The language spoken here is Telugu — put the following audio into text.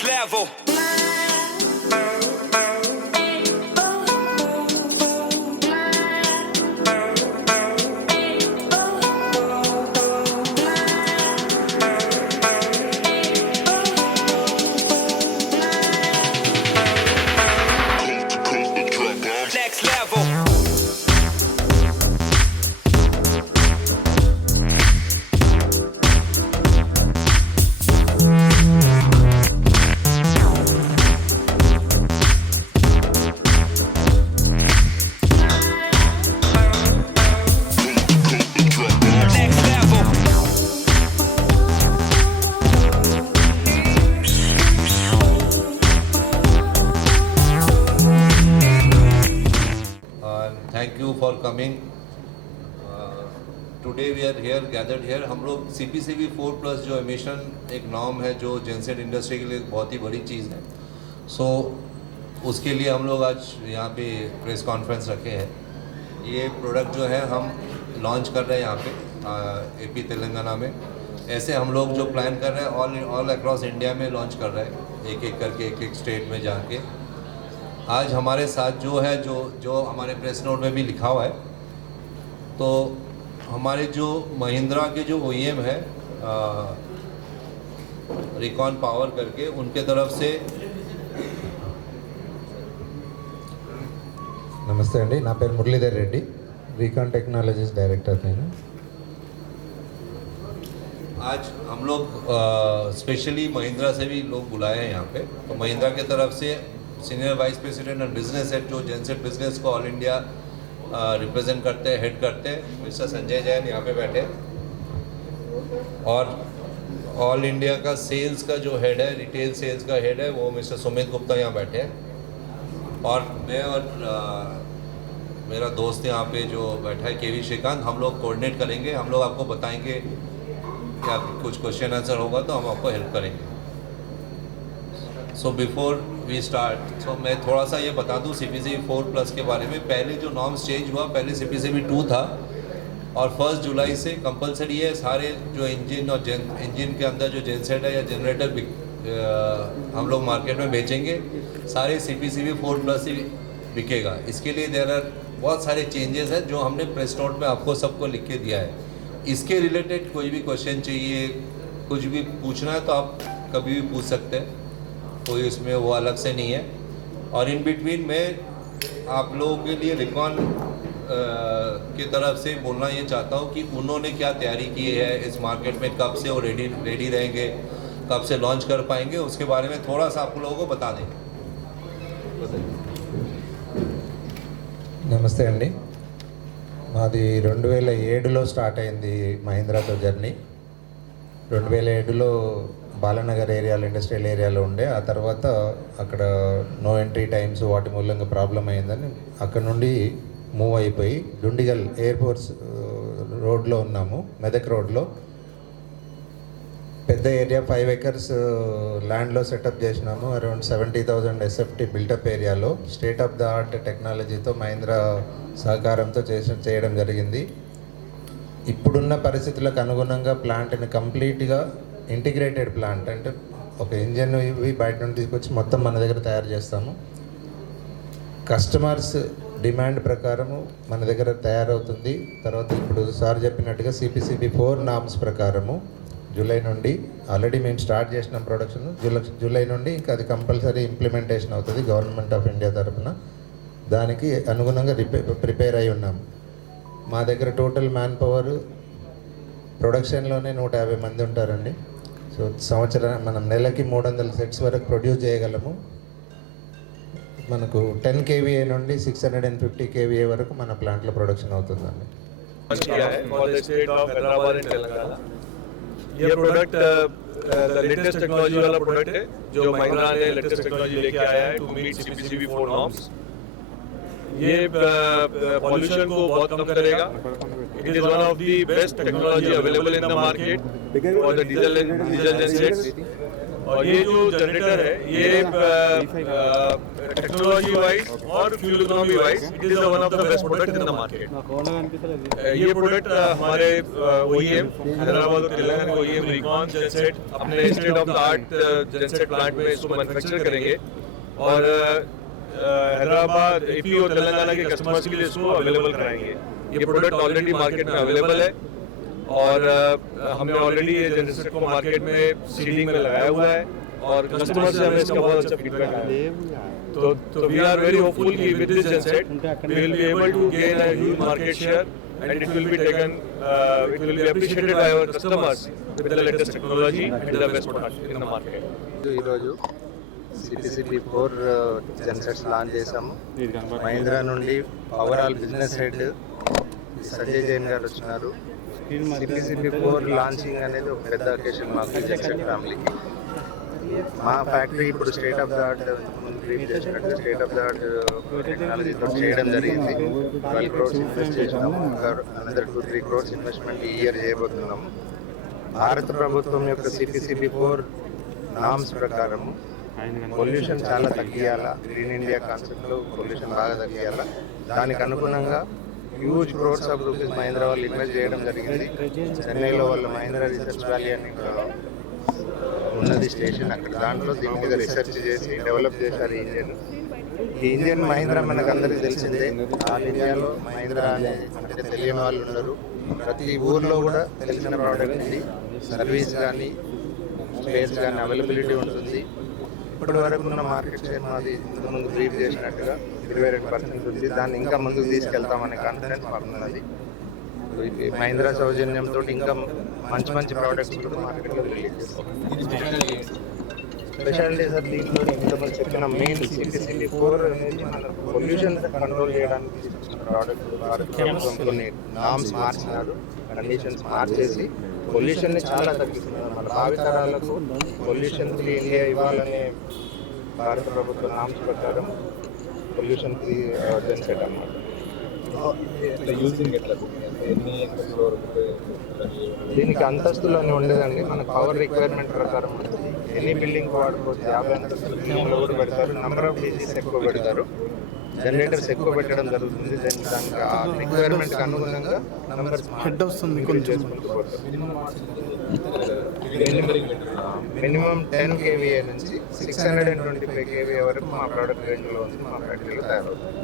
Next level. Next level. Next level. Thank you for coming. Today we are here gathered here. हम लोग CPCB 4+ जो एमिशन एक नॉर्म है जो जेनसेट इंडस्ट्री के लिए बहुत ही बड़ी चीज़ है, सो उसके लिए हम लोग आज यहाँ पे प्रेस कॉन्फ्रेंस रखे हैं। ये प्रोडक्ट जो है हम लॉन्च कर रहे हैं यहाँ पे AP तेलंगाना में। ऐसे हम लोग जो प्लान कर रहे हैं ऑल अक्रॉस इंडिया में लॉन्च कर रहे हैं, एक एक करके एक एक स्टेट में जाके। आज हमारे साथ जो है जो हमारे प्रेस नोट में भी लिखा हुआ है, तो हमारे जो महिंद्रा के जो OEM है रिकॉन पावर करके, उनके तरफ से నమస్తే అండి, నా పేరు Muralidhar Reddy, recon technologies director నేను। आज हम लोग स्पेशली महिंद्रा से भी लोग बुलाए हैं यहाँ पे। तो महिंद्रा के तरफ से senior vice president and business head जो जेनसेट बिजनेस को ऑल इंडिया रिप्रेजेंट करते हैं, हेड करते हैं, मिस्टर संजय जैन यहाँ पे बैठे। और ऑल इंडिया का सेल्स का जो हेड है, रिटेल सेल्स का हेड है, वो मिस्टर सुमित गुप्ता यहाँ बैठे हैं। और मैं और मेरा दोस्त यहाँ पे जो बैठा है KV श्रीकांत, हम लोग कोऑर्डिनेट करेंगे। हम लोग आपको बताएंगे क्या कुछ क्वेश्चन आंसर होगा तो हम आपको हेल्प करेंगे। सो बिफोर वी स्टार्ट, सो मैं थोड़ा सा ये बता दूँ CPCB 4+ के बारे में। पहले जो नॉर्म्स चेंज हुआ, पहले CPCB 2 था और 1 जुलाई से कंपलसरी है सारे जो इंजन और इंजन के अंदर जो जेनसेट है या जनरेटर हम लोग मार्केट में बेचेंगे, सारे CPCB 4+ ही बिकेगा। इसके लिए देयर आर बहुत सारे चेंजेस हैं जो हमने प्रेस नोट में आपको सबको लिख के दिया है। इसके रिलेटेड कोई भी क्वेश्चन चाहिए, कुछ भी पूछना है तो आप कभी भी पूछ सकते हैं, कोई इसमें वो अलग से नहीं है। और इन बिटवीन में आप लोगों के लिए रिकॉन की तरफ से बोलना ये चाहता हूँ कि उन्होंने क्या तैयारी की है इस मार्केट में, कब से वो रेडी रहेंगे, कब से लॉन्च कर पाएंगे, उसके बारे में थोड़ा सा आप लोगों को बता दें। నమస్తే అండి, మాది 2007లో స్టార్ట్ అయింది మహీంద్రాతో జర్నీ। 2007లో బాలనగర్ ఏరియాలో ఇండస్ట్రియల్ ఏరియాలో ఉండే, ఆ తర్వాత అక్కడ నో ఎంట్రీ టైమ్స్ వాటి మూలంగా ప్రాబ్లం అయిందని అక్కడ నుండి మూవ్ అయిపోయి డుండిగల్ ఎయిర్పోర్ట్స్ రోడ్లో ఉన్నాము, మెదక్ రోడ్లో పెద్ద ఏరియా 5 acres ల్యాండ్లో సెటప్ చేసినాము। అరౌండ్ 70,000 SFT బిల్టప్ ఏరియాలో స్టేట్ ఆఫ్ ద ఆర్ట్ టెక్నాలజీతో మహీంద్రా సహకారంతో చేయడం జరిగింది। ఇప్పుడున్న పరిస్థితులకు అనుగుణంగా ప్లాంట్ని కంప్లీట్గా ఇంటిగ్రేటెడ్ ప్లాంట్, అంటే ఒక ఇంజన్ ఇవి బయట నుండి తీసుకొచ్చి మొత్తం మన దగ్గర తయారు చేస్తాము। కస్టమర్స్ డిమాండ్ ప్రకారము మన దగ్గర తయారవుతుంది। తర్వాత ఇప్పుడు సార్ చెప్పినట్టుగా CPCB 4 నామ్స్ ప్రకారము జూలై నుండి ఆల్రెడీ మేము స్టార్ట్ చేసినాం ప్రొడక్షన్। జూలై నుండి ఇంకా అది కంపల్సరీ ఇంప్లిమెంటేషన్ అవుతుంది గవర్నమెంట్ ఆఫ్ ఇండియా తరఫున, దానికి అనుగుణంగా ప్రిపేర్ అయి ఉన్నాం। మా దగ్గర టోటల్ మ్యాన్ పవర్ ప్రొడక్షన్లోనే 150 మంది ఉంటారండి। సో సంవత్సరం మనం నెలకి 300 సెట్స్ వరకు ప్రొడ్యూస్ చేయగలము। మనకు 10 kVA నుండి 650 kVA వరకు మన ప్లాంట్లో ప్రొడక్షన్ అవుతుందండి। ये प्रोडक्ट लेटेस्ट टेक्नोलॉजी वाला प्रोडक्ट है जो महिंद्रा ने लेटेस्ट टेक्नोलॉजी लेके आया है टू मीट CPCB 4 नॉर्म्स। ये पॉल्यूशन को बहुत कम करेगा। It is one of the best technology available in the market for the diesel gensets. और ये जो जनरेटर है ये टेक्नोलॉजी वाइज और fuel economy wise it is one of the best product in the market. ये प्रोडक्ट हमारे OEM हैदराबाद और तेलंगाना के OEM रिकॉन जेनसेट अपने state of the art genset plant में इसको मैन्युफैक्चर करेंगे और हैदराबाद AP और तेलंगाना के कस्टमर्स के लिए इसको अवेलेबल कराएंगे। ये प्रोडक्ट ऑलरेडी मार्केट में अवेलेबल है और हमने ऑलरेडी ये जनरेटर को मार्केट में सीडिंग में लगाया हुआ है और कस्टमर से हमें इसका बहुत अच्छा फीडबैक आया है। तो वी आर वेरी होपफुल कि with this genset we will be able to gain a huge market share and it will be taken it will be appreciated by our customers with the latest technology and the best product in the market. ఈరోజు CPCB 4 జెన్సెట్స్ లాంచ్ చేసాము. మహీంద్రా నుండి overall business head Sanjay Jain గారు వచ్చినారు. CPCB 4 లాంచింగ్ అనేది ఒక పెద్ద అకేషన్ మాకు జెన్సెట్ ఫ్యామిలీకి. మా ఫ్యాక్టరీ ఇప్పుడు state of the art brief చేసినట్టు స్టేట్ ఆఫ్ ద ఆర్ట్ టెక్నాలజీతో చేయడం జరిగింది. 12 crores ఇన్వెస్ట్ చేసినాము. అనదర్ 2-3 crores ఇన్వెస్ట్మెంట్ ఈ ఇయర్ చేయబోతున్నాము. భారత ప్రభుత్వం యొక్క CPCB 4 నామ్స్ ప్రకారము పొల్యూషన్ చాలా తగ్గియాలా, గ్రీన్ ఇండియా కాన్సెప్ట్లో పొల్యూషన్ బాగా తగ్గియాలా, దానికి అనుగుణంగా huge crores of rupees Mahindra వాళ్ళు ఇన్వెస్ట్ చేయడం జరిగింది. చెన్నైలో వాళ్ళు మహీంద్రా రీసెర్చ్ వ్యాలీ అని ఉన్నది స్టేషన్, అక్కడ దాంట్లో దీని మీద రీసెర్చ్ చేసి డెవలప్ చేశారు ఈ ఇంజిన్. ఈ ఇంజిన్ మహీంద్రా మనకు అందరికీ తెలిసిందే. ఆల్ ఇండియాలో మహీంద్రా అనే అంటే తెలియని వాళ్ళు ఉండరు. ప్రతి ఊర్లో కూడా తెలిసిన ప్రోడక్ట్ ఇది. సర్వీస్ కానీ స్పేస్ కానీ అవైలబిలిటీ ఉంటుంది. ఇప్పటి వరకు ఉన్న మార్కెట్ షేర్ మాది ఇంతకుముందు బ్రీఫ్ చేసినట్టుగా 22% ఉంది. దాన్ని ఇంకా ముందుకు తీసుకెళ్తామనే కాన్ఫిడెన్స్ మాకున్నది. మహీంద్రా సౌజన్యంతో ఇంకా మంచి మంచి ప్రోడక్ట్స్ కూడా మార్కెట్లో రిలీజ్ చేస్తాం. స్పెషాలిటీ సార్ దీంట్లో ఇంతకుముందు చెప్పిన మెయిన్ CPCB 4 అనేది మన పొల్యూషన్ కంట్రోల్ చేయడానికి తీసుకొచ్చిన ప్రోడక్ట్. భారత ప్రభుత్వం కొన్ని నామ్స్ మార్చినారు, కండిషన్స్ మార్చేసి పొల్యూషన్ని చాలా తగ్గిస్తున్నారు. మన భావితరాలకు పొల్యూషన్ ఫ్రీ ఇండియా ఇవ్వాలనే భారత ప్రభుత్వ నామ్స్ ప్రకారం పొల్యూషన్ ఫ్రీ జెన్సెట్ అన్నమాట. దీనికి అంతస్తులోనే ఉండేదండి. మన పవర్ రిక్వైర్మెంట్ ప్రకారం ఉంటుంది. ఎన్ని బిల్డింగ్ వాడుకోవచ్చు, 50 అంతస్తుల బిల్డింగ్లో కూడా పెడతారు. నెంబర్ ఆఫ్ డీసీస్ ఎక్కువ పెడతారు, జనరేటర్స్ ఎక్కువ పెట్టడం జరుగుతుంది. దానికి ఆ రిక్వైర్మెంట్కి అనుగుణంగా నెంబర్స్ హెడ్ వస్తుంది చేసుకుంటూ పోతారు. మినిమం 10 kVA నుంచి 625 kVA వరకు మా ప్రోడక్ట్ రేంజ్లో ఉంది. మా ఫ్యాక్టరీలో తయారవుతుంది.